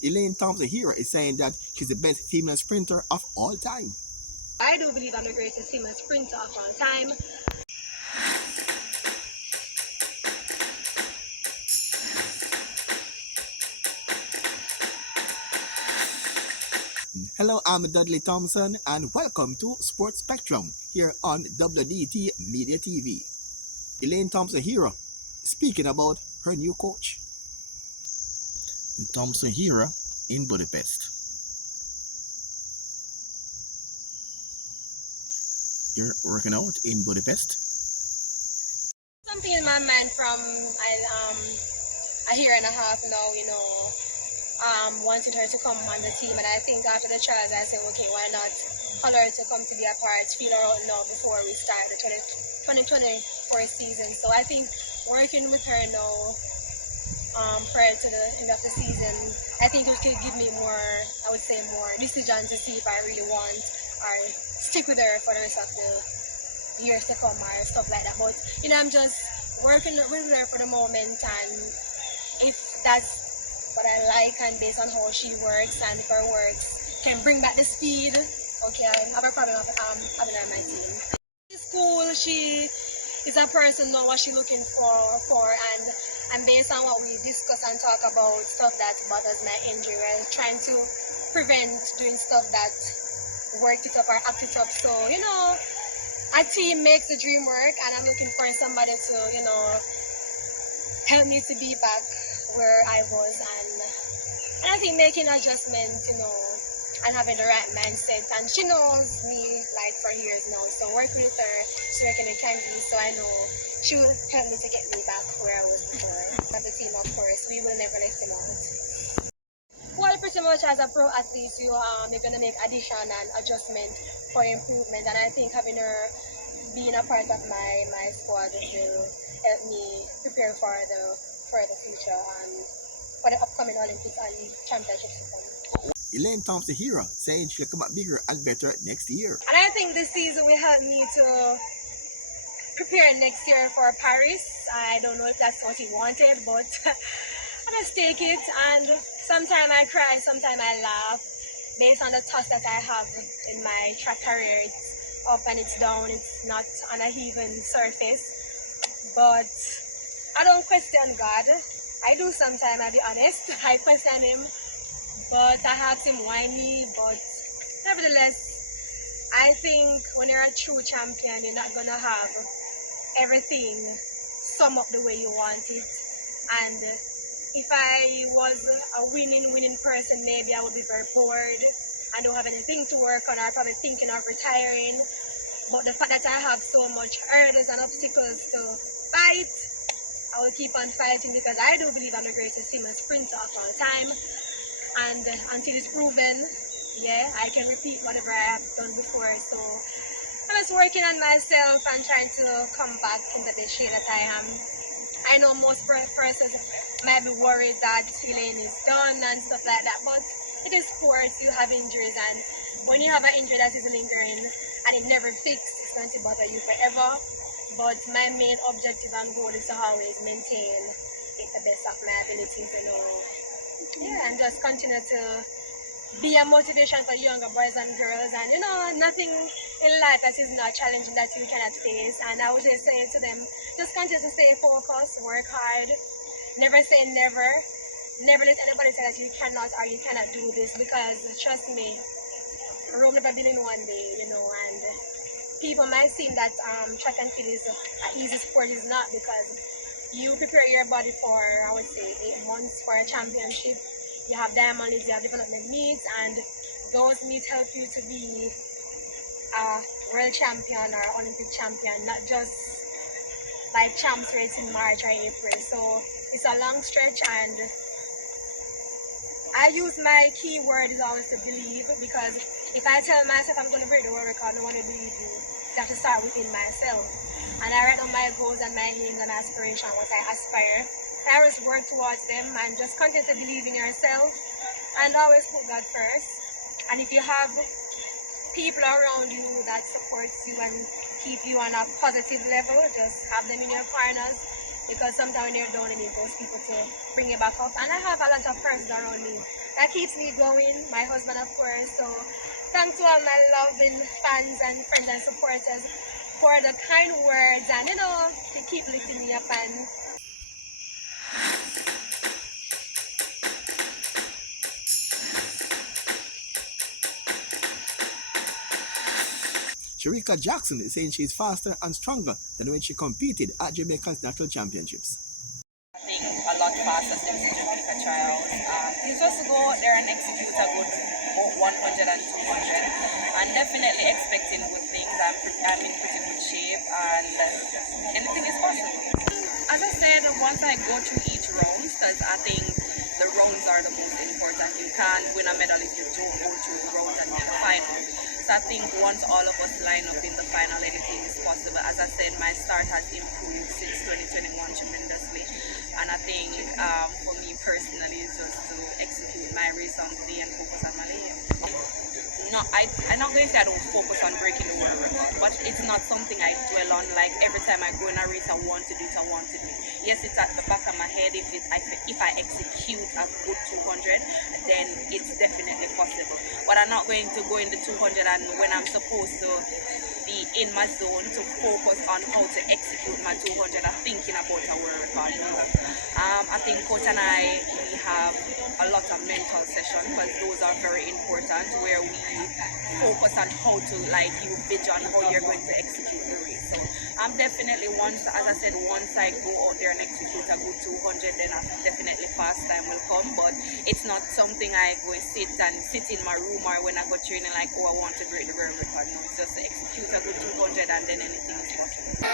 Elaine Thompson Herah is saying that she's the best female sprinter of all time. I do believe I'm the greatest female sprinter of all time. Hello, I'm Dudley Thompson, and welcome to Sports Spectrum here on WDT Media TV. Elaine Thompson Herah speaking about her new coach. Thompson Herah in Budapest. You're working out in Budapest? Something in my mind from a year and a half now, wanted her to come on the team, and I think after the trials I said, okay, why not call her to come to be a part, feel her out now before we start the 2024 season. So I think working with her now prior to the end of the season, I think it could give me more, I would say more decision to see if I really want or stick with her for the rest of the years to come or stuff like that. But I'm just working with her for the moment, and if that's what I like and based on how she works and if her works can bring back the speed, okay, I have a problem of having her on my team. She's cool, she is a person know what she's looking for and based on what we discuss and talk about stuff that bothers my injury, we're trying to prevent doing stuff that work it up or act it up. So, a team makes the dream work, and I'm looking for somebody to, help me to be back where I was, and I think making adjustments, and having the right mindset. And she knows me like for years now, so working with her, she's working in Candy, so I know she will help me to get me back where I was before. Have the team, of course, we will never let them out. Well, pretty much as a pro athlete, you're gonna make addition and adjustment for improvement, and I think having her being a part of my squad will help me prepare for the future and for the upcoming Olympics and championships to come. Elaine Thompson Herah saying she'll come back bigger and better next year. And I think this season will help me to prepare next year for Paris. I don't know if that's what he wanted, but I just take it. And sometimes I cry, sometimes I laugh based on the thoughts that I have in my track career. It's up and it's down, it's not on a even surface. But I don't question God. I do sometimes, I'll be honest. I question him, but I have him whine me. But nevertheless, I think when you're a true champion, you're not gonna have everything sum up the way you want it. And if I was a winning person, maybe I would be very bored. I don't have anything to work on. I'm probably thinking of retiring. But the fact that I have so much hurdles and obstacles to fight, I will keep on fighting because I do believe I'm the greatest female sprinter of all time. And until it's proven, yeah, I can repeat whatever I have done before. So I'm just working on myself and trying to come back into the shape that I am. I know most persons might be worried that Elaine is done and stuff like that, but it is sports, you have injuries, and when you have an injury that is lingering and it never fixed, it's going to bother you forever. But my main objective and goal is to always maintain it the best of my abilities, yeah, and just continue to be a motivation for younger boys and girls, and nothing in life that is not challenging that you cannot face. And I would just say to them, just continue to stay focused, work hard, never say never, never let anybody say that you cannot or you cannot do this, because trust me, Rome never built in one day, and people might seem that track and field is an easy sport. Is not, because you prepare your body for, I would say, 8 months for a championship. You have diamond leagues, you have development meets, and those meets help you to be a world champion or Olympic champion, not just like champs race in March or April. So it's a long stretch, and I use my key word is always to believe, because if I tell myself I'm going to break the world record, no one will believe me. I have to start within myself. And I write down my goals and my aims and aspirations, what I aspire. I always work towards them and just continue to believe in yourself and always put God first. And if you have people around you that supports you and keep you on a positive level, just have them in your corners, because sometimes when you're down, you need those people to bring you back up. And I have a lot of persons around me that keeps me going. My husband, of course. So thanks to all my loving fans and friends and supporters for the kind words and to keep lifting me up. And Shericka Jackson is saying she's faster and stronger than when she competed at Jamaica's National Championships. I think a lot faster since the Jamaica trials. It's just to go out there and execute a good 100 and 200, and definitely expecting good things. I'm in pretty good shape, and anything is possible. As I said, once I go through each round, because I think the rounds are the most important. You can't win a medal if you don't go through the rounds and the final. So I think once all of us line up in the final, anything is possible. As I said, my start has improved since 2021 tremendously. And I think for me personally, it's just to execute my race on the day and focus on my lane. No, I'm not going to say I don't focus on breaking the world record, but it's not something I dwell on. Like every time I go in a race, I want to do it, I want to do it. Yes, it's at the back of my head. If I execute a good 200, then it's definitely possible. But I'm not going to go in the 200 and when I'm supposed to be in my zone to focus on how to execute my 200, I'm thinking about a world record. No. I think Coach and I, we have a lot of mental sessions because those are very important, where we focus on how to you vision how you're going to execute the race. So I'm definitely once I go out there and execute a good 200, then definitely fast time will come. But it's not something I go sit in my room or when I go training I want to break the world record. No, it's just to execute a good 200 and then anything is possible.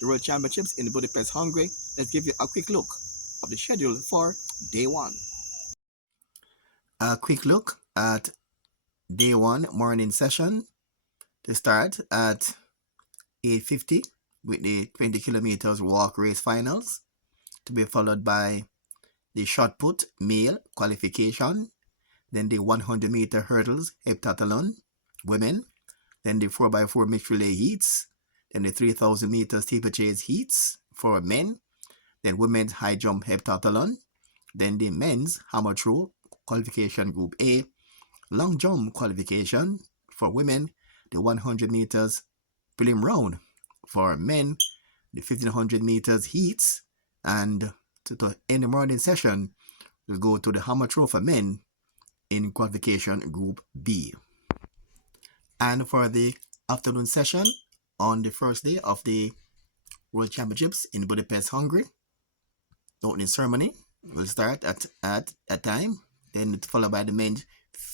The World Championships in Budapest, Hungary. Let's give you a quick look of the schedule for day one. A quick look at day one morning session to start at 8:50 with the 20 kilometers walk race finals, to be followed by the shot put male qualification, then the 100 meter hurdles heptathlon women, then the 4x4 mixed relay heats, then the 3,000 meter steeplechase heats for men, then women's high jump heptathlon, then the men's hammer throw qualification group A, long jump qualification for women, the 100 meters prelim round for men, the 1500 meters heats, and to end the morning session, we'll go to the hammer throw for men in qualification group B. And for the afternoon session on the first day of the World Championships in Budapest, Hungary, opening ceremony will start at a time, then followed by the men's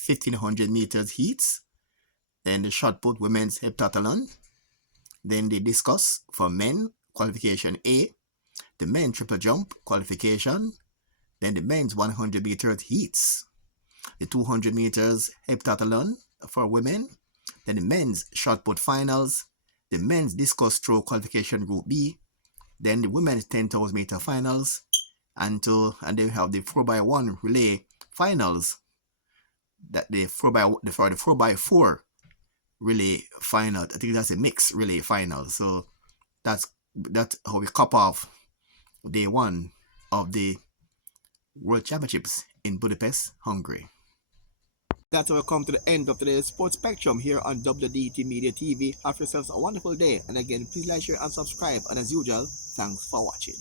1500 meters heats, then the shot put women's heptathlon, then the discus for men qualification A, the men's triple jump qualification, then the men's 100 meters heats, the 200 meters heptathlon for women, then the men's shot put finals, the men's discus throw qualification group B, then the women's 10,000 meter finals, and then we have the 4x1 relay finals, that the 4x4 relay final. I think that's a mixed relay final. So that's how we cap off day one of the World Championships in Budapest, Hungary. That's how we come to the end of today's Sports Spectrum here on WDT Media TV. Have yourselves a wonderful day, and again, please like, share and subscribe, and as usual, thanks for watching.